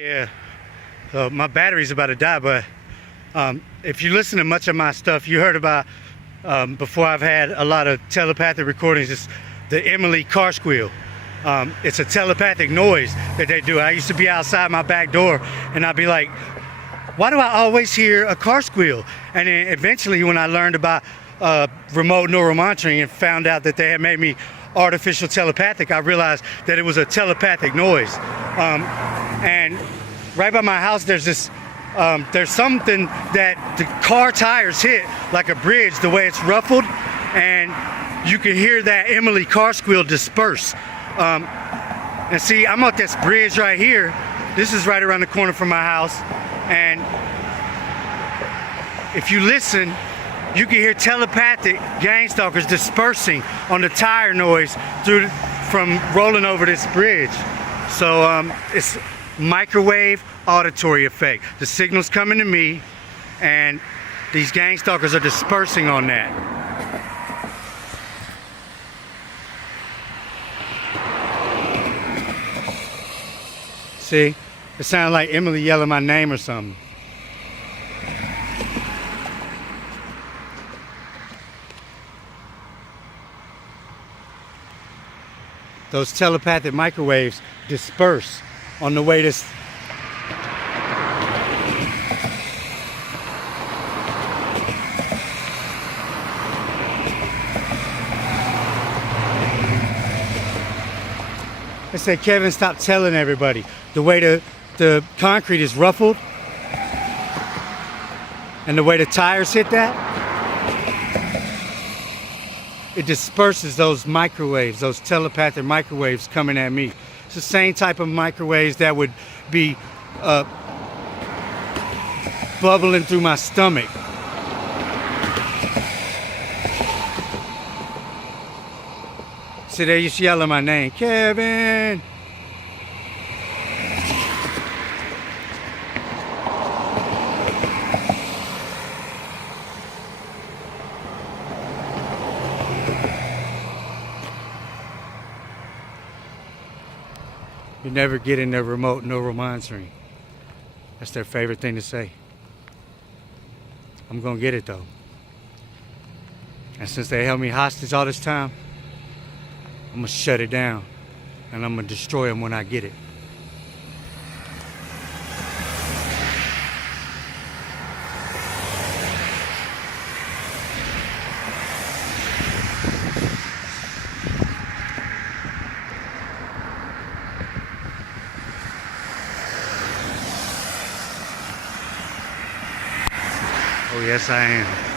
Yeah, so my battery's about to die, but if you listen to much of my stuff, you heard about, before I've had a lot of telepathic recordings, it's the Emily car squeal. It's a telepathic noise that they do. I used to be outside my back door and I'd be like, why do I always hear a car squeal? And then eventually when I learned about remote neural monitoring and found out that they had made me artificial telepathic, I realized that it was a telepathic noise. And right by my house there's this there's something that the car tires hit, like a bridge, the way it's ruffled, and you can hear that Emily car squeal disperse. And see, I'm at this bridge right here. This is right around the corner from my house, and if you listen, you can hear telepathic gang stalkers dispersing on the tire noise from rolling over this bridge. So it's microwave auditory effect. The signal's coming to me and these gang stalkers are dispersing on that. See, it sounds like Emily yelling my name or something. Those telepathic microwaves disperse on the way this. They said, Kevin, stop telling everybody. The way the concrete is ruffled and the way the tires hit that, it disperses those microwaves, those telepathic microwaves coming at me. It's the same type of microwaves that would be bubbling through my stomach. See, they used to yell my name, Kevin. You never get in their remote neural monitoring. That's their favorite thing to say. I'm gonna get it though. And since they held me hostage all this time, I'm gonna shut it down and I'm gonna destroy them when I get it. Oh yes, I am.